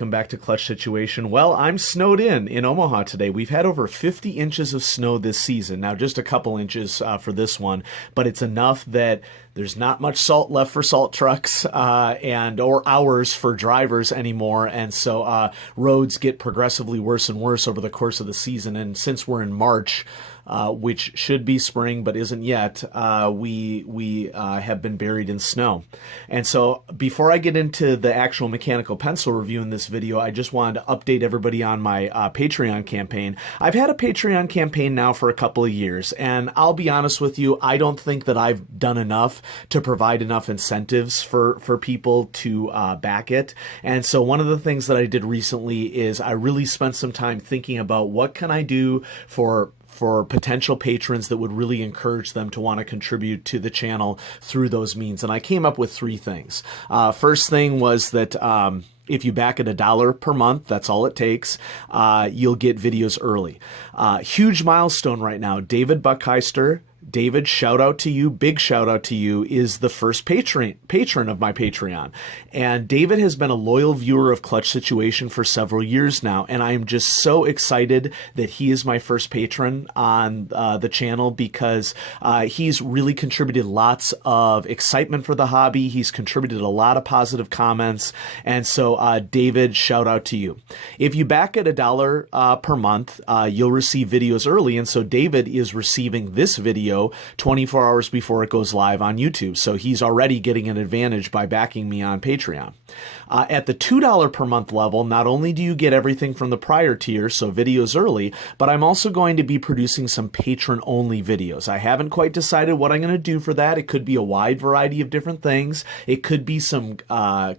welcome back to Clutch Situation. Well, I'm snowed in Omaha today. We've had over 50 inches of snow this season. Now, just a couple inches for this one, but it's enough that there's not much salt left for salt trucks or hours for drivers anymore. And so roads get progressively worse and worse over the course of the season. And since we're in March, which should be spring but isn't yet, we have been buried in snow. And so before I get into the actual mechanical pencil review in this video, I just wanted to update everybody on my Patreon campaign. I've had a Patreon campaign now for a couple of years, and I'll be honest with you, I don't think that I've done enough to provide enough incentives for people to back it. And so one of the things that I did recently is I really spent some time thinking about what can I do for potential patrons that would really encourage them to want to contribute to the channel through those means. And I came up with three things. First thing was that if you back at $1 per month, that's all it takes, you'll get videos early. Huge milestone right now. David Buckheister, David, shout out to you, big shout out to you, is the first patron of my Patreon. And David has been a loyal viewer of Clutch Situation for several years now, and I am just so excited that he is my first patron on the channel because he's really contributed lots of excitement for the hobby. He's contributed a lot of positive comments, and so David, shout out to you. If you back at $1 per month, you'll receive videos early, and so David is receiving this video 24 hours before it goes live on YouTube. So he's already getting an advantage by backing me on Patreon. At the $2 per month level, not only do you get everything from the prior tier, so videos early, but I'm also going to be producing some patron-only videos. I haven't quite decided what I'm going to do for that. It could be a wide variety of different things. It could be some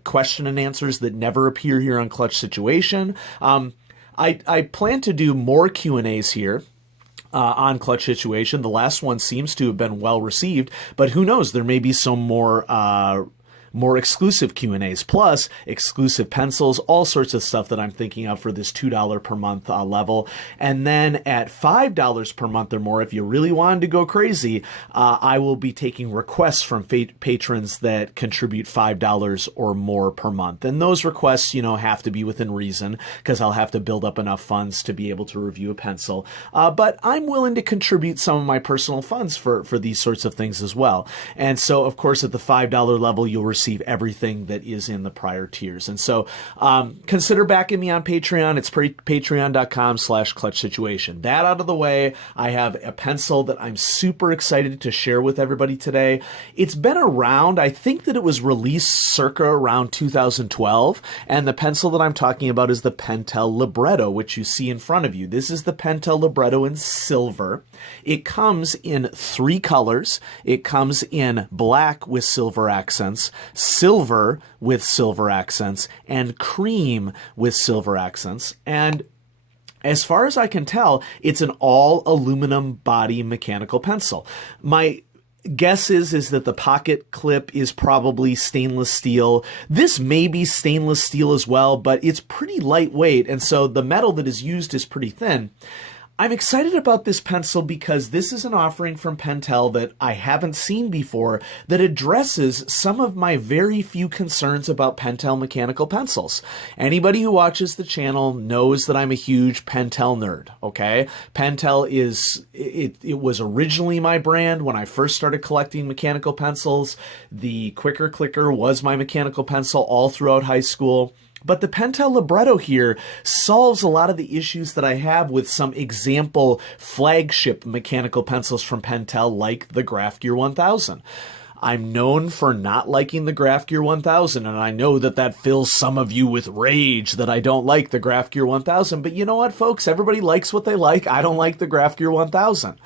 question and answers that never appear here on Clutch Situation. I plan to do more Q&As here on Clutch Situation. The last one seems to have been well received, but who knows? There may be some more exclusive Q&As, plus exclusive pencils, all sorts of stuff that I'm thinking of for this $2 per month level. And then at $5 per month or more, if you really wanted to go crazy, I will be taking requests from patrons that contribute $5 or more per month. And those requests, you know, have to be within reason because I'll have to build up enough funds to be able to review a pencil. But I'm willing to contribute some of my personal funds for these sorts of things as well. And so, of course, at the $5 level, you'll receive everything that is in the prior tiers. And so consider backing me on Patreon. It's patreon.com/Clutch Situation. That out of the way, I have a pencil that I'm super excited to share with everybody today. It's been around. I think that it was released circa around 2012. And the pencil that I'm talking about is the Pentel Libretto, which you see in front of you. This is the Pentel Libretto in silver. It comes in 3 colors. It comes in black with silver accents, silver with silver accents, and cream with silver accents. And as far as I can tell, it's an all aluminum body mechanical pencil. My guess is that the pocket clip is probably stainless steel. This may be stainless steel as well, but it's pretty lightweight, and so the metal that is used is pretty thin. I'm excited about this pencil because this is an offering from Pentel that I haven't seen before that addresses some of my very few concerns about Pentel mechanical pencils. Anybody who watches the channel knows that I'm a huge Pentel nerd, okay? Pentel it was originally my brand when I first started collecting mechanical pencils. The Quicker Clicker was my mechanical pencil all throughout high school. But the Pentel Libretto here solves a lot of the issues that I have with some example flagship mechanical pencils from Pentel, like the Graph Gear 1000. I'm known for not liking the Graph Gear 1000, and I know that that fills some of you with rage that I don't like the Graph Gear 1000, but you know what, folks? Everybody likes what they like. I don't like the Graph Gear 1000.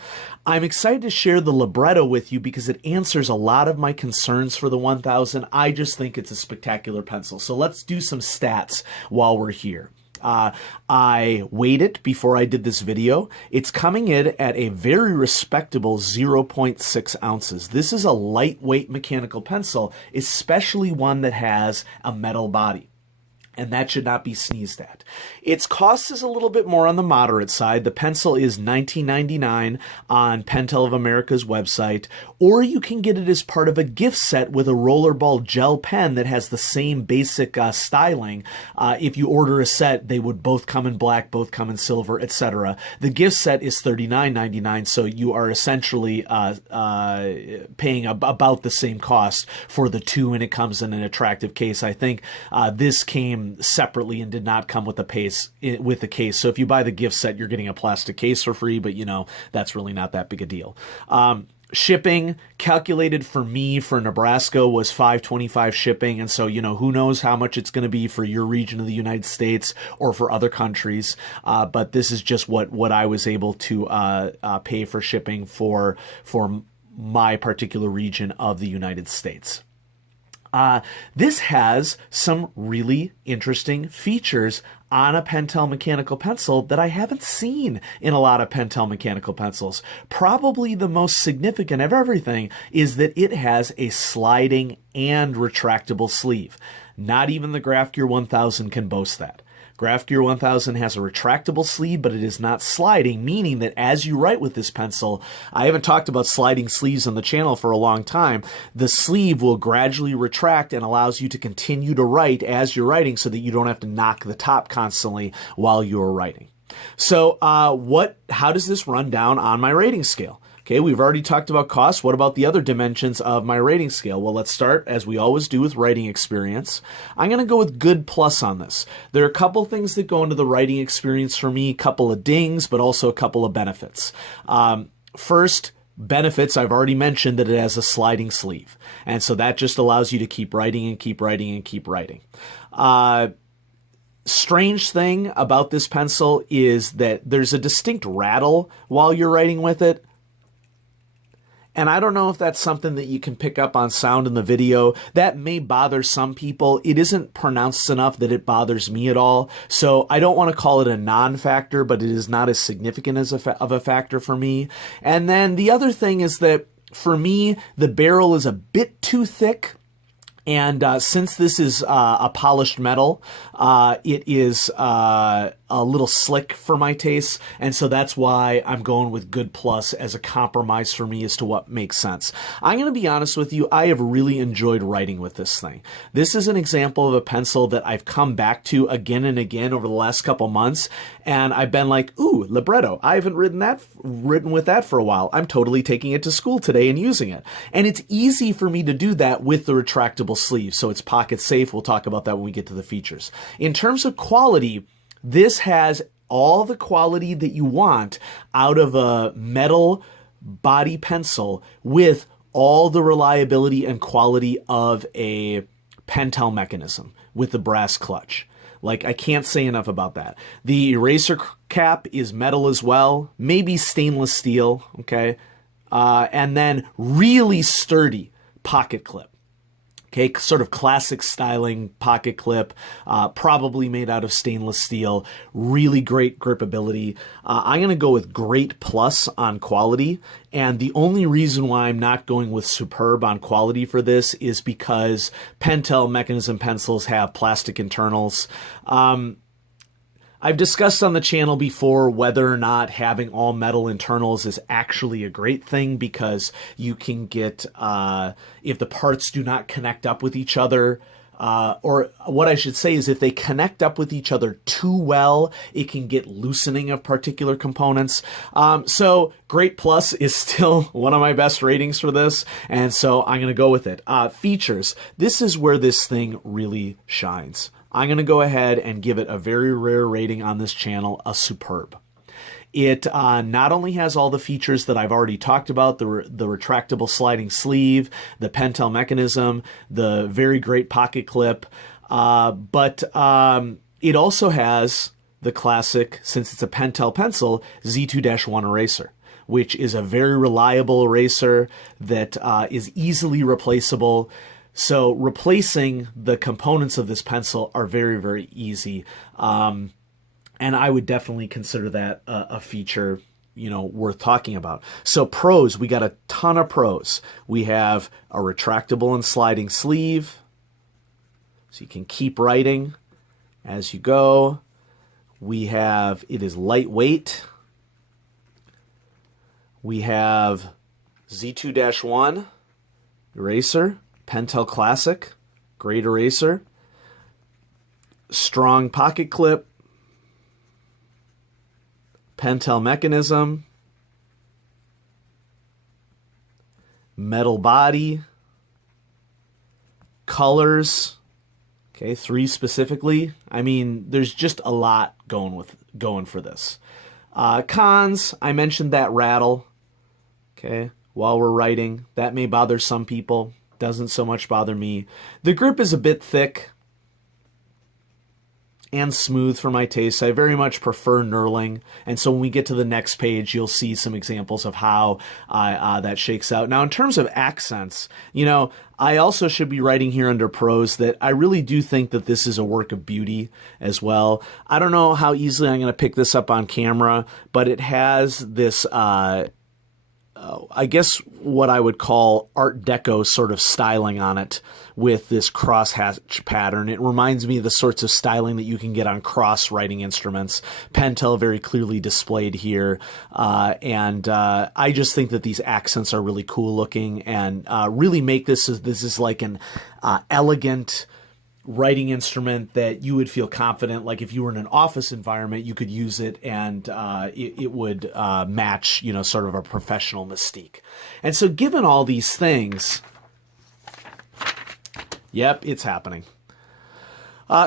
I'm excited to share the Libretto with you because it answers a lot of my concerns for the 1000. I just think it's a spectacular pencil. So let's do some stats while we're here. I weighed it before I did this video. It's coming in at a very respectable 0.6 ounces. This is a lightweight mechanical pencil, especially one that has a metal body. and that should not be sneezed at. Its cost is a little bit more on the moderate side. The pencil is $19.99 on Pentel of America's website, or you can get it as part of a gift set with a rollerball gel pen that has the same basic styling. If you order a set, they would both come in black, both come in silver, etc. The gift set is $39.99, so you are essentially paying about the same cost for the two, and it comes in an attractive case. I think this came separately and did not come with the case. So if you buy the gift set, you're getting a plastic case for free, but that's really not that big a deal. Shipping calculated for me for Nebraska was $5.25 shipping. And so, who knows how much it's going to be for your region of the United States or for other countries. But this is just what I was able to pay for shipping for my particular region of the United States. This has some really interesting features on a Pentel mechanical pencil that I haven't seen in a lot of Pentel mechanical pencils. Probably the most significant of everything is that it has a sliding and retractable sleeve. Not even the Graph Gear 1000 can boast that. Graph Gear 1000 has a retractable sleeve, but it is not sliding, meaning that as you write with this pencil, I haven't talked about sliding sleeves on the channel for a long time, the sleeve will gradually retract and allows you to continue to write as you're writing so that you don't have to knock the top constantly while you're writing. So how does this run down on my rating scale? Okay, we've already talked about cost. What about the other dimensions of my rating scale? Well, let's start, as we always do, with writing experience. I'm going to go with good plus on this. There are a couple things that go into the writing experience for me, a couple of dings, but also a couple of benefits. First, benefits, I've already mentioned that it has a sliding sleeve. And so that just allows you to keep writing and keep writing and keep writing. Strange thing about this pencil is that there's a distinct rattle while you're writing with it. And I don't know if that's something that you can pick up on sound in the video. That may bother some people. It isn't pronounced enough that it bothers me at all. So I don't want to call it a non-factor, but it is not as significant as of a factor for me. And then the other thing is that for me, the barrel is a bit too thick. And since this is a polished metal, it is a little slick for my taste, and so that's why I'm going with good plus as a compromise for me as to what makes sense. I'm going to be honest with you, I have really enjoyed writing with this thing. This is an example of a pencil that I've come back to again and again over the last couple months, and I've been like, ooh, Libretto, I haven't written with that for a while. I'm totally taking it to school today and using it. And it's easy for me to do that with the retractable sleeve, so it's pocket safe. We'll talk about that when we get to the features. In terms of quality, this has all the quality that you want out of a metal body pencil with all the reliability and quality of a Pentel mechanism with the brass clutch. Like, I can't say enough about that. The eraser cap is metal as well, maybe stainless steel, okay? And then really sturdy pocket clip. Okay, sort of classic styling pocket clip, probably made out of stainless steel, really great gripability. I'm going to go with great plus on quality, and the only reason why I'm not going with superb on quality for this is because Pentel mechanism pencils have plastic internals. I've discussed on the channel before whether or not having all metal internals is actually a great thing, because you can get, if the parts do not connect up with each other, or what I should say is if they connect up with each other too well, it can get loosening of particular components. So great plus is still one of my best ratings for this, and so I'm going to go with it. Features. This is where this thing really shines. I'm going to go ahead and give it a very rare rating on this channel, a superb. It not only has all the features that I've already talked about, the retractable sliding sleeve, the Pentel mechanism, the very great pocket clip, but it also has the classic, since it's a Pentel pencil, Z2-1 eraser, which is a very reliable eraser that is easily replaceable. So replacing the components of this pencil are very, very easy. And I would definitely consider that a feature, worth talking about. So pros, we got a ton of pros. We have a retractable and sliding sleeve, so you can keep writing. As you go, we have, it is lightweight. We have Z2-1 eraser, Pentel Classic, great eraser, strong pocket clip, Pentel mechanism, metal body, colors, okay, 3 specifically. I mean, there's just a lot going for this. Cons, I mentioned that rattle, okay, while we're writing. That may bother some people. Doesn't so much bother me. The grip is a bit thick and smooth for my taste. I very much prefer knurling, and so when we get to the next page, you'll see some examples of how that shakes out. Now, in terms of accents, you know, I also should be writing here under pros that I really do think that this is a work of beauty as well. I don't know how easily I'm going to pick this up on camera, but it has this I guess what I would call Art Deco sort of styling on it with this crosshatch pattern. It reminds me of the sorts of styling that you can get on cross writing instruments. Pentel very clearly displayed here. And I just think that these accents are really cool looking and really make this is like an elegant writing instrument that you would feel confident, like if you were in an office environment, you could use it and it would match, you know, sort of a professional mystique. And so given all these things, yep, it's happening.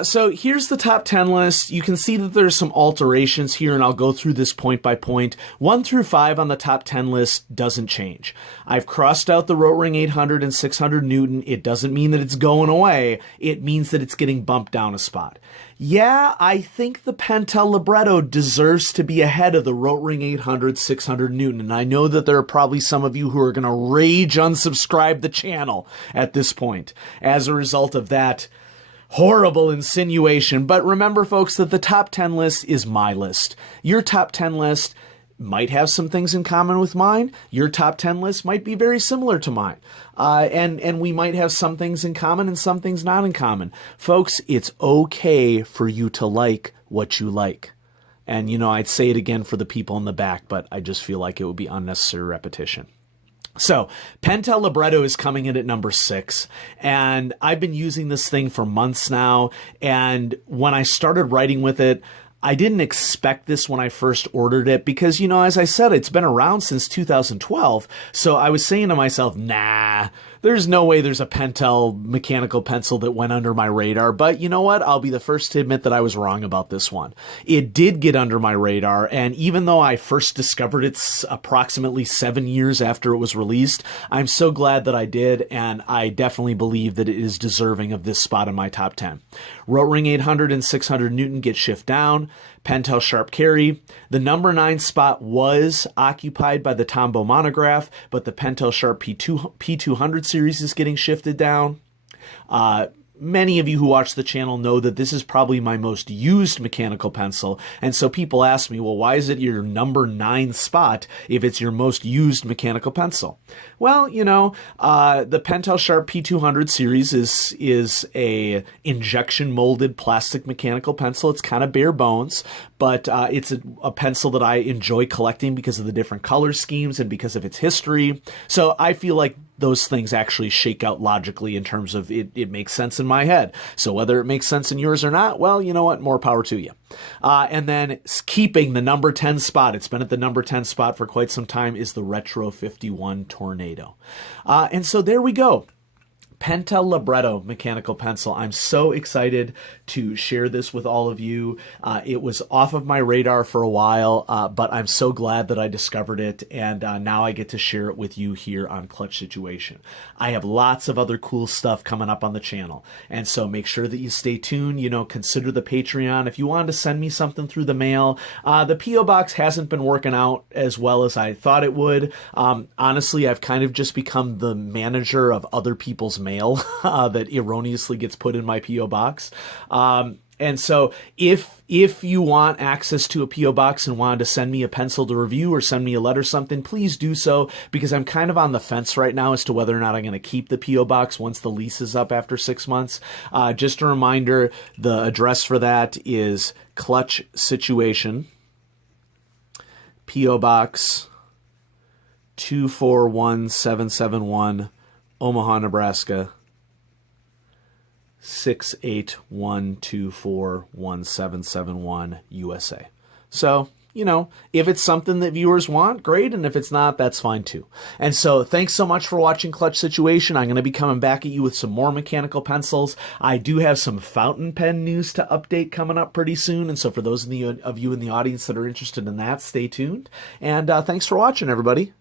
So here's the top 10 list. You can see that there's some alterations here, and I'll go through this point by point. 1 through 5 on the top 10 list doesn't change. I've crossed out the Rotring 800 and 600 Newton. It doesn't mean that it's going away. It means that it's getting bumped down a spot. Yeah, I think the Pentel Libretto deserves to be ahead of the Rotring 800, 600 Newton. And I know that there are probably some of you who are going to rage unsubscribe the channel at this point as a result of that horrible insinuation. But remember, folks, that the top 10 list is my list. Your top 10 list might have some things in common with mine. Your top 10 list might be very similar to mine. And we might have some things in common and some things not in common. Folks, it's okay for you to like what you like. And, you know, I'd say it again for the people in the back, but I just feel like it would be unnecessary repetition. So Pentel Libretto is coming in at number 6, and I've been using this thing for months now. And when I started writing with it, I didn't expect this when I first ordered it because, you know, as I said, it's been around since 2012. So I was saying to myself, nah, there's no way there's a Pentel mechanical pencil that went under my radar. But you know what? I'll be the first to admit that I was wrong about this one. It did get under my radar. And even though I first discovered it approximately 7 years after it was released, I'm so glad that I did. And I definitely believe that it is deserving of this spot in my top 10. Rotring 800 and 600 Newton get shift down. Pentel Sharp Carry. The number 9 spot was occupied by the Tombow Monograph, but the Pentel Sharp P200 series is getting shifted down. Many of you who watch the channel know that this is probably my most used mechanical pencil. And so people ask me, well, why is it your number 9 spot if it's your most used mechanical pencil? Well, you know, the Pentel Sharp P200 series is a injection molded plastic mechanical pencil. It's kind of bare bones, but it's a pencil that I enjoy collecting because of the different color schemes and because of its history. So I feel like those things actually shake out logically in terms of it makes sense in my head. So whether it makes sense in yours or not, well, you know what? More power to you. And then keeping the number 10 spot, it's been at the number 10 spot for quite some time, is the Retro 51 Tornado. And so there we go. Pentel Libretto mechanical pencil. I'm so excited to share this with all of you. It was off of my radar for a while, but I'm so glad that I discovered it, and now I get to share it with you here on Clutch Situation. I have lots of other cool stuff coming up on the channel, and so make sure that you stay tuned. You know, consider the Patreon. If you wanted to send me something through the mail, the P.O. Box hasn't been working out as well as I thought it would. Honestly, I've kind of just become the manager of other people's mail that erroneously gets put in my P.O. Box. And so if you want access to a P.O. box and wanted to send me a pencil to review or send me a letter or something, please do so, because I'm kind of on the fence right now as to whether or not I'm going to keep the P.O. box once the lease is up after 6 months. Just a reminder, the address for that is Clutch Situation, P.O. Box 241771, Omaha, Nebraska 681241771, USA. So, if it's something that viewers want, great, and if it's not, that's fine too. And so, thanks so much for watching Clutch Situation. I'm going to be coming back at you with some more mechanical pencils. I do have some fountain pen news to update coming up pretty soon, and so for those of you in the audience that are interested in that, stay tuned. And thanks for watching, everybody.